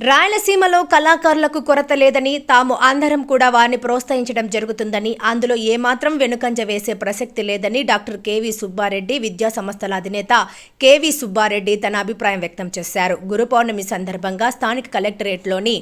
రాయలసీమలో కళాకారులకు కొరత లేదని తాము అందరం కూడా వారిని ప్రోత్సహించడం జరుగుతుందని అందులో ఏమాత్రం వెనుకంజ వేసే ప్రసక్తి లేదని డాక్టర్ కేవీ సుబ్బారెడ్డి విద్యా సంస్థల అధినేత కేవీ సుబ్బారెడ్డి తన అభిప్రాయం వ్యక్తం చేశారు. గురు పౌర్ణమి సందర్భంగా స్థానిక కలెక్టరేట్లోని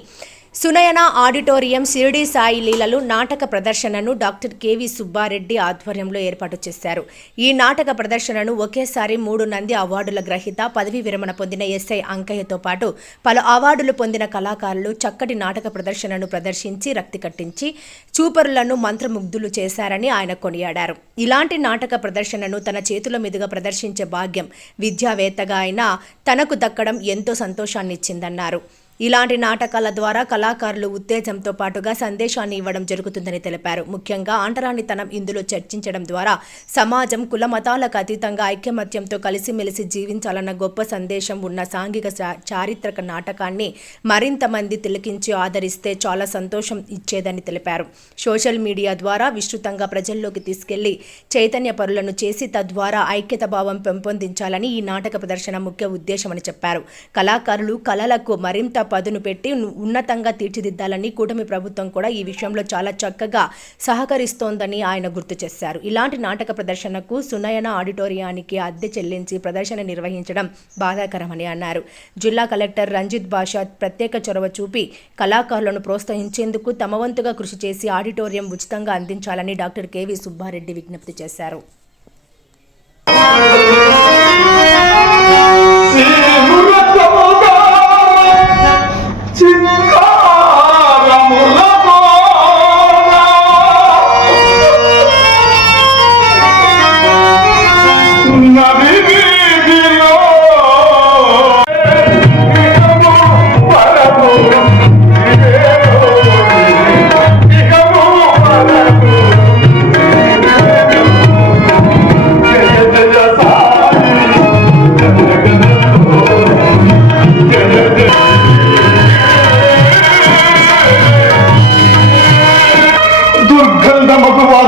సునయన ఆడిటోరియం షిరిడి సాయి లీలలు నాటక ప్రదర్శనను డాక్టర్ కెవి సుబ్బారెడ్డి ఆధ్వర్యంలో ఏర్పాటు చేశారు. ఈ నాటక ప్రదర్శనను ఒకేసారి మూడు నంది అవార్డుల గ్రహీత పదవీ విరమణ పొందిన ఎస్ఐ అంకయ్యతో పాటు పలు అవార్డులు పొందిన కళాకారులు చక్కటి నాటక ప్రదర్శనను ప్రదర్శించి రక్తి కట్టించి చూపరులను మంత్రముగ్ధులు చేశారని ఆయన కొనియాడారు. ఇలాంటి నాటక ప్రదర్శనను తన చేతుల మీదుగా ప్రదర్శించే భాగ్యం విద్యావేత్తగా అయినా తనకు దక్కడం ఎంతో సంతోషాన్నిచ్చిందన్నారు. ఇలాంటి నాటకాల ద్వారా కళాకారులు ఉత్తేజంతో పాటుగా సందేశాన్ని ఇవ్వడం జరుగుతుందని తెలిపారు. ముఖ్యంగా అంటరానితనం ఇందులో చర్చించడం ద్వారా సమాజం కుల మతాలకు అతీతంగా ఐక్యమత్యంతో కలిసిమెలిసి జీవించాలన్న గొప్ప సందేశం ఉన్న సాంఘిక చా- చారిత్రక నాటకాన్ని మరింత మంది తిలకించి ఆదరిస్తే చాలా సంతోషం ఇచ్చేదని తెలిపారు. సోషల్ మీడియా ద్వారా విస్తృతంగా ప్రజల్లోకి తీసుకెళ్ళి చైతన్య పరులను చేసి తద్వారా ఐక్యత భావం పెంపొందించాలని ఈ నాటక ప్రదర్శన ముఖ్య ఉద్దేశమని చెప్పారు. కళాకారులు కళలకు మరింత పదును పెట్టి ఉన్నతంగా తీర్చిదిద్దాలని కూటమి ప్రభుత్వం కూడా ఈ విషయంలో చాలా చక్కగా సహకరిస్తోందని ఆయన గుర్తు చేశారు. ఇలాంటి నాటక ప్రదర్శనకు సునయన ఆడిటోరియానికి అద్దె చెల్లించి ప్రదర్శన నిర్వహించడం బాధాకరమని అన్నారు. జిల్లా కలెక్టర్ రంజిత్ బాషా ప్రత్యేక చొరవ చూపి కళాకారులను ప్రోత్సహించేందుకు తమ వంతుగా కృషి చేసి ఆడిటోరియం ఉచితంగా అందించాలని డాక్టర్ కెవి సుబ్బారెడ్డి విజ్ఞప్తి చేశారు. নম্বর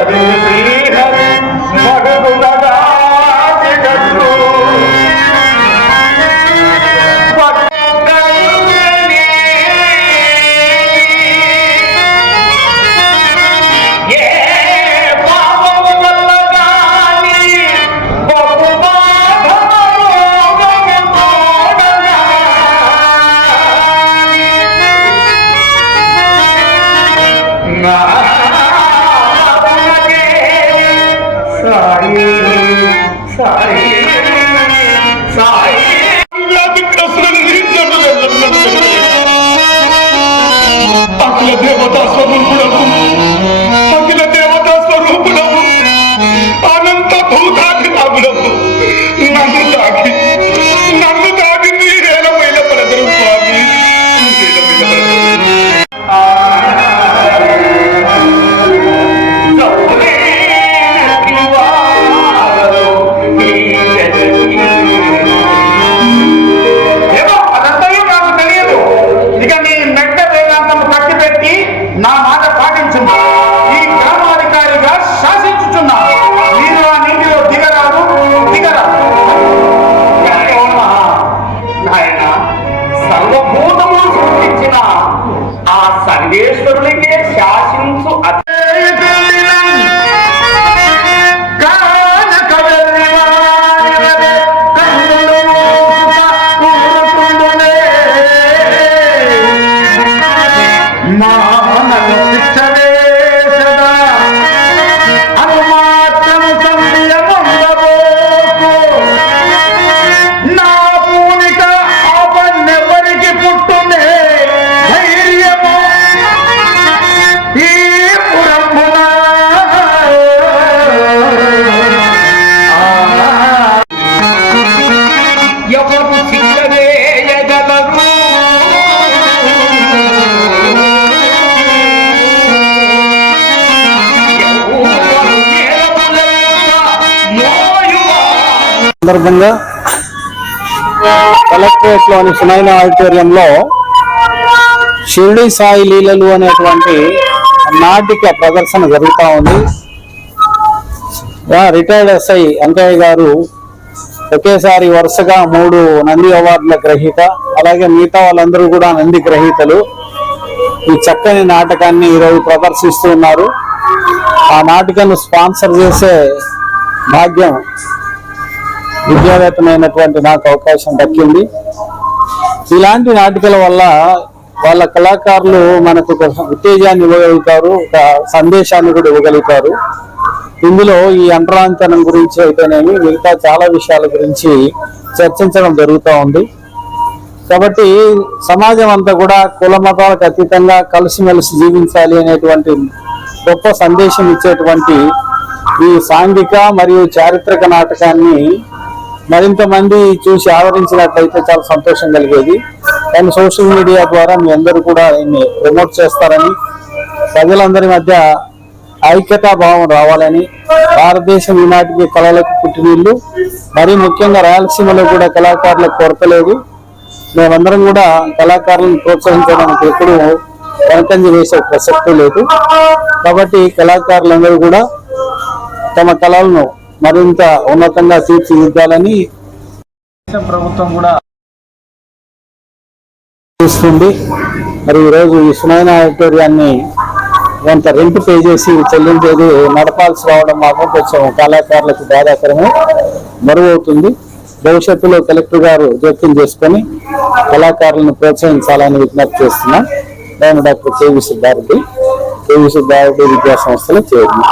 Hare 天下星座啊。సందర్భంగా కలెక్టరేట్లోని సునైన ఆడిటోరియంలో షిర్డి సాయి లీలలు అనేటువంటి నాటిక ప్రదర్శన జరుగుతూ ఉంది. రిటైర్డ్ ఎస్ఐ వెంకయ్య గారు ఒకేసారి వరుసగా మూడు నంది అవార్డుల గ్రహీత అలాగే మిగతా వాళ్ళందరూ కూడా నంది గ్రహీతలు. ఈ చక్కని నాటకాన్ని ఈరోజు ప్రదర్శిస్తూ ఉన్నారు. ఆ నాటికను స్పాన్సర్ చేసే భాగ్యం విద్యావేత్తమైనటువంటి నాకు అవకాశం దక్కింది. ఇలాంటి నాటికల వల్ల వాళ్ళ కళాకారులు మనకు ఒక ఉత్తేజాన్ని ఇవ్వగలుగుతారు ఒక సందేశాన్ని కూడా ఇవ్వగలుగుతారు. ఇందులో ఈ అంటరాంతనం గురించి అయితేనేమి మిగతా చాలా విషయాల గురించి చర్చించడం జరుగుతూ ఉంది. కాబట్టి సమాజం అంతా కూడా కుల మతాలకు అతీతంగా కలిసిమెలిసి జీవించాలి అనేటువంటి గొప్ప సందేశం ఇచ్చేటువంటి ఈ సాంఘిక మరియు చారిత్రక నాటకాన్ని మరింత మంది చూసి ఆదరించినట్లయితే చాలా సంతోషం కలిగేది. కానీ సోషల్ మీడియా ద్వారా మీ అందరూ కూడా దీన్ని ప్రమోట్ చేస్తారని ప్రజలందరి మధ్య ఐక్యతా భావం రావాలని భారతదేశం ఈనాటికి కళలకు పుట్టినీళ్ళు మరీ ముఖ్యంగా రాయలసీమలో కూడా కళాకారులకు కొరత లేదు. మేమందరం కూడా కళాకారులను ప్రోత్సహించడానికి ఎప్పుడు వెనకంజ వేసే ప్రసక్తి లేదు. కాబట్టి కళాకారులందరూ కూడా తమ కళలను మరింత ఉన్నతంగా తీర్చిదిద్దాలని ప్రభుత్వం కూడా చూస్తుంది. మరి ఈరోజు ఈ సునైన ఆడిటోరియాన్ని కొంత రెంట్ పే చేసి చెల్లించేది నడపాల్సి రావడం మాత్రం కొంచెం కళాకారులకు బాధాకరము మరువవుతుంది. భవిష్యత్తులో కలెక్టర్ గారు జోక్యం చేసుకొని కళాకారులను ప్రోత్సహించాలని విజ్ఞప్తి చేస్తున్నాం. నేను doctor K V Siddha Reddy K V Siddha Reddy విద్యా సంస్థలో చేరింది